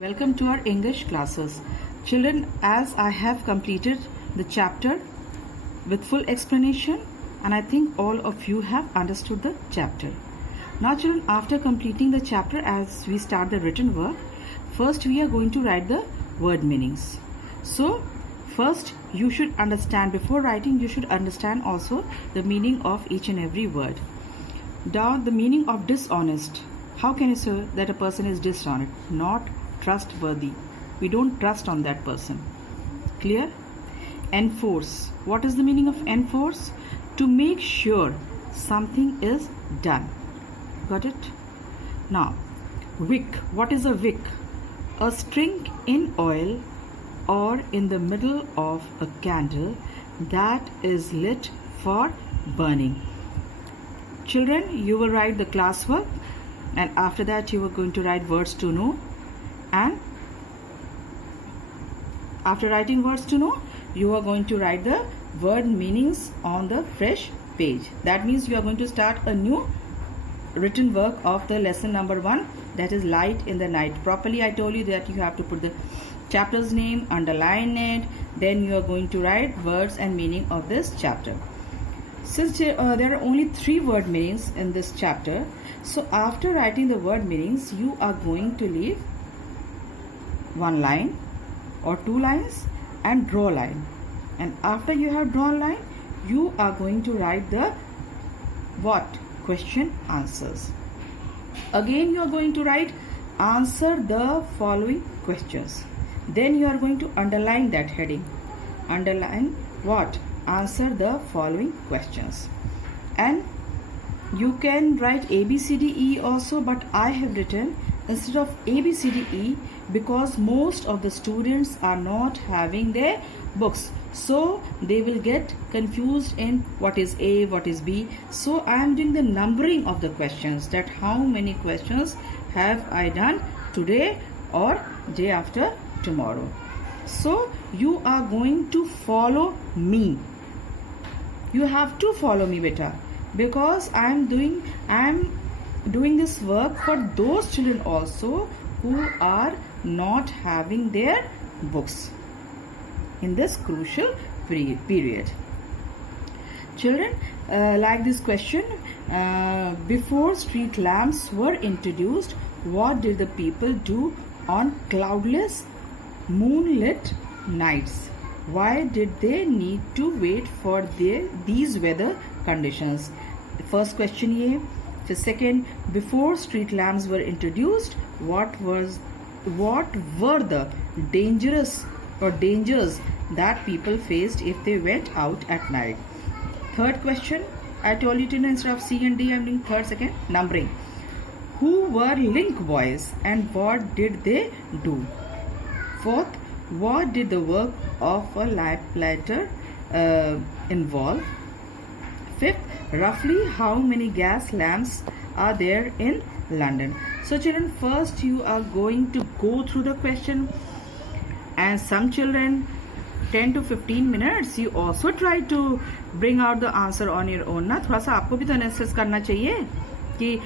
Welcome to our English classes. Children, as I have completed the chapter with full explanation, and I think all of you have understood the chapter. Now children, after completing the chapter, as we start the written work, first we are going to write the word meanings. So first you should understand, before writing you should understand also the meaning of each and every word. Now the meaning of dishonest. How can you say that a person is dishonest? Not trustworthy. We don't trust on that person. Clear? Enforce. What is the meaning of enforce? To make sure something is done. Got it? Now, wick. What is a wick? A string in oil or in the middle of a candle that is lit for burning. Children, you will write the classwork, and after that you are going to write words to know. And after writing words to know, you are going to write the word meanings on the fresh page. That means you are going to start a new written work of the lesson number 1, that is light in the night. Properly I told you that you have to put the chapter's name, underline it, then you are going to write words and meaning of this chapter. Since there are only 3 word meanings in this chapter, so after writing the word meanings, you are going to leave 1 line or 2 lines and draw a line. And after you have drawn line, you are going to write the what? Question answers. Again you are going to write answer the following questions. Then you are going to underline that heading. Underline what? Answer the following questions. And you can write A, B, C, D, E also, but I have written instead of A, B, C, D, E because most of the students are not having their books. So they will get confused in what is A, what is B. So I am doing the numbering of the questions, that how many questions have I done today or day after tomorrow. So you are going to follow me. You have to follow me, beta, because I am doing this work for those children also who are not having their books in this crucial period. Children, like this question, before street lamps were introduced, what did the people do on cloudless, moonlit nights? Why did they need to wait for these weather conditions? First question ye. The second, before street lamps were introduced, what were the dangers that people faced if they went out at night? Third question, I told you to know instead of C and D, I am doing third, second, numbering. Who were link boys and what did they do? Fourth, what did the work of a lamplighter involve? Fifth, roughly how many gas lamps are there in London? So children, first you are going to go through the question, and some children 10 to 15 minutes you also try to bring out the answer on your own. ना थोड़ा सा आपको भी तो analysis करना चाहिए कि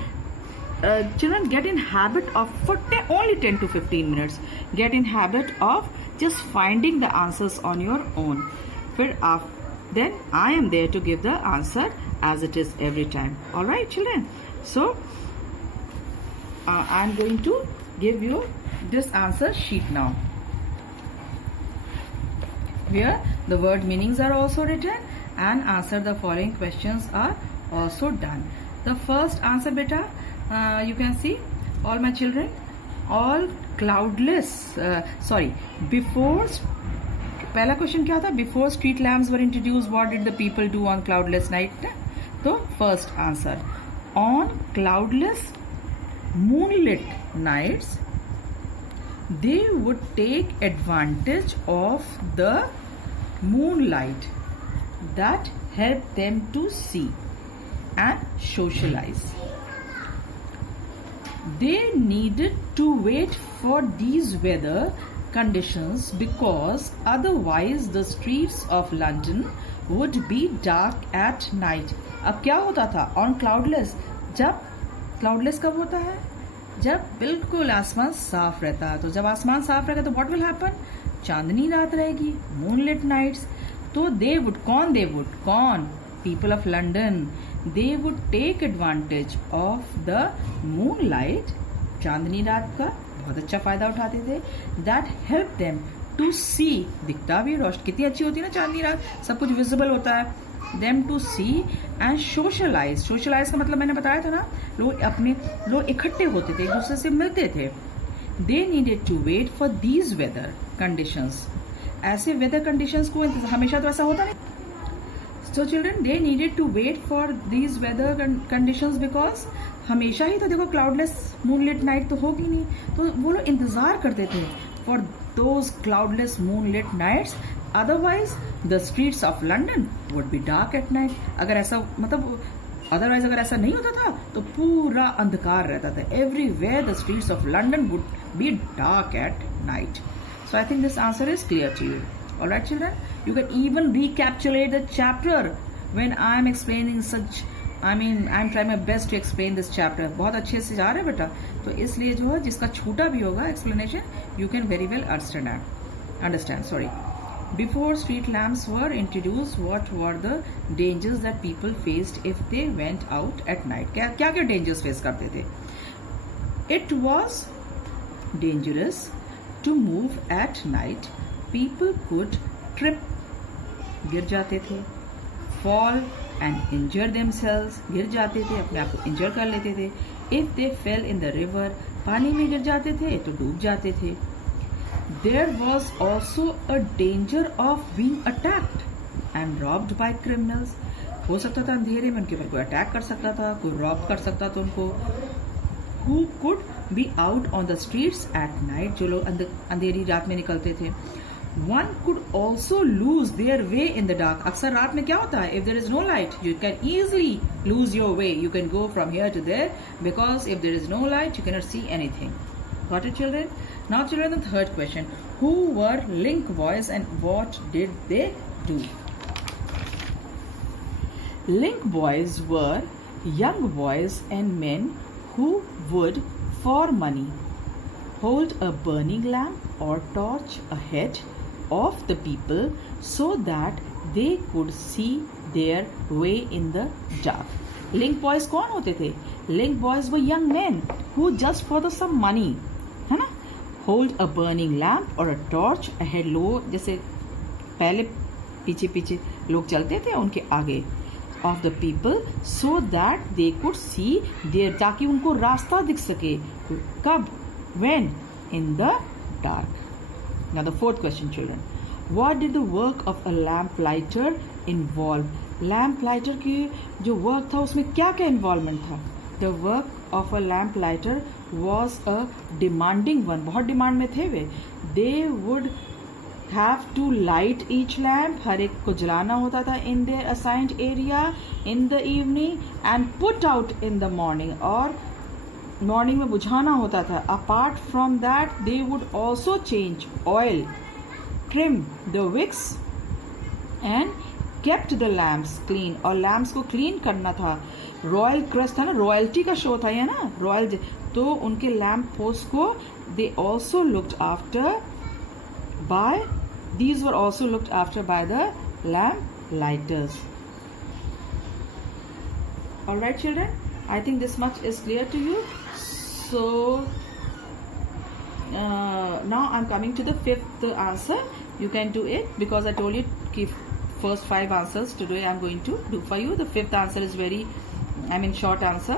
children get in habit of for only 10 to 15 minutes get in habit of just finding the answers on your own. Then I am there to give the answer as it is every time. Alright children, so I am going to give you this answer sheet now, where the word meanings are also written and answer the following questions are also done. The first answer, beta, you can see, all my children, all cloudless, before, पहला question क्या था? Before street lamps were introduced, what did the people do on cloudless night? So first answer, on cloudless moonlit nights they would take advantage of the moonlight that helped them to see and socialize. They needed to wait for these weather conditions because otherwise the streets of London would be dark at night. अब क्या होता था on cloudless? जब cloudless कब होता है? जब बिल्कुल आसमान साफ रहता। तो जब आसमान साफ रहेगा तो व्हाट विल हैपन, चांदनी रात रहेगी, मूनलिट नाइट्स। तो कौन people of London, they would take advantage of the moonlight, चांदनी रात का बहुत अच्छा फायदा उठाते थे। That help them to see, दिखता भी, रोशनी कितनी अच्छी होती है ना चांदनी रात, सब कुछ विजिबल होता है। Them to see and socialise का मतलब मैंने बताया था ना, लोग इकट्ठे होते थे, एक दूसरे से मिलते थे। They needed to wait for these weather conditions, ऐसे वेदर कंडीशंस को हमेशा तो ऐसा होता नहीं। So children, they needed to wait for these weather conditions because हमेशा ही तो देखो क्लाउडलेस मूनलिट नाइट तो होगी नहीं, तो वो लोग इंतजार करते थे for those cloudless moonlit nights. Otherwise the streets of London would be dark at night. अगर ऐसा अदरवाइज अगर ऐसा नहीं होता था तो पूरा अंधकार रहता था। Everywhere the streets of London would be dark at night. So I think this answer is clear to you. Alright children, you can even recapitulate the chapter when I am explaining such, I am trying my best to explain this chapter. बहुत अच्छे से जा रहे बेटा, तो इसलिए जो है जिसका छूटा भी होगा explanation, you can very well understand. Before street lamps were introduced, what were the dangers that people faced if they went out at night? क्या dangers face करते थे? It was dangerous to move at night. People could trip, गिर जाते थे, fall and injure themselves, गिर जाते थे, अपने आप को इंजर कर लेते थे। If they fell in the river, पानी में गिर जाते थे तो डूब जाते थे। There was also a danger of being attacked and robbed by criminals. हो सकता था अंधेरे में उनके ऊपर कोई अटैक कर सकता था, कोई रॉब कर सकता था उनको। Who could be out on the streets at night, जो लोग अंधेरी रात में निकलते थे। One could also lose their way in the dark. अक्सर रात में क्या होता है, if there is no light, you can easily lose your way. You can go from here to there because if there is no light, you cannot see anything. Got it, children? Now, children, the third question: who were link boys and what did they do? Link boys were young boys and men who would, for money, hold a burning lamp or torch ahead of the people so that they could see their way in the dark. Link boys कौन होते थे? Link boys were young men who just for the some money, है ना, hold a burning lamp or a torch ahead, लोग जैसे पहले पीछे लोग चलते थे उनके आगे of the people so that they could see their, ताकि उनको रास्ता दिख सके। कब? When? In the dark. Now the fourth question, children. What did the work of a lamp lighter involve? Lamp lighter की जो work था उसमें क्या involvement था? The work of a lamp lighter was a demanding one. बहुत demand में थे वे। They would have to light each lamp, हर एक को जलाना होता था in their assigned area in the evening and put out in the morning, और morning में बुझाना होता था। Apart from that they would also change oil, trim the wicks and kept the lamps clean, और लैम्प्स को clean करना था। Royal crust था ना, रॉयल्टी का शो था ये ना, रॉयल, तो उनके लैम्प पोस्ट को they also looked after bye, these were also looked after by the lamp lighters. All right, children, I think this much is clear to you. So now I'm coming to the fifth answer. You can do it because I told you keep first 5 answers today I'm going to do for you. The fifth answer is very short answer.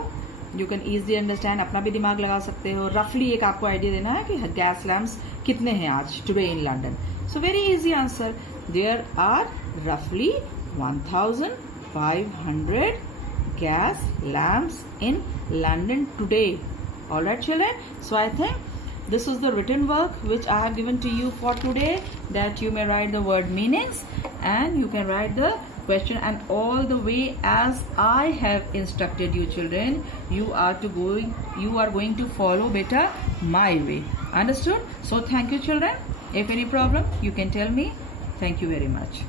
You can easily understand, अपना भी दिमाग लगा सकते हो। रफली एक आपको idea देना है कि गैस लैम्प्स कितने हैं आज today in London. So very easy answer. There are roughly 1,500 gas lamps in London today. Alright children, so I think this is the written work which I have given to you for today, that you may write the word meanings and you can write the question, and all the way as I have instructed you children, you are going to follow better my way. Understood? So thank you children. If any problem you can tell me. Thank you very much.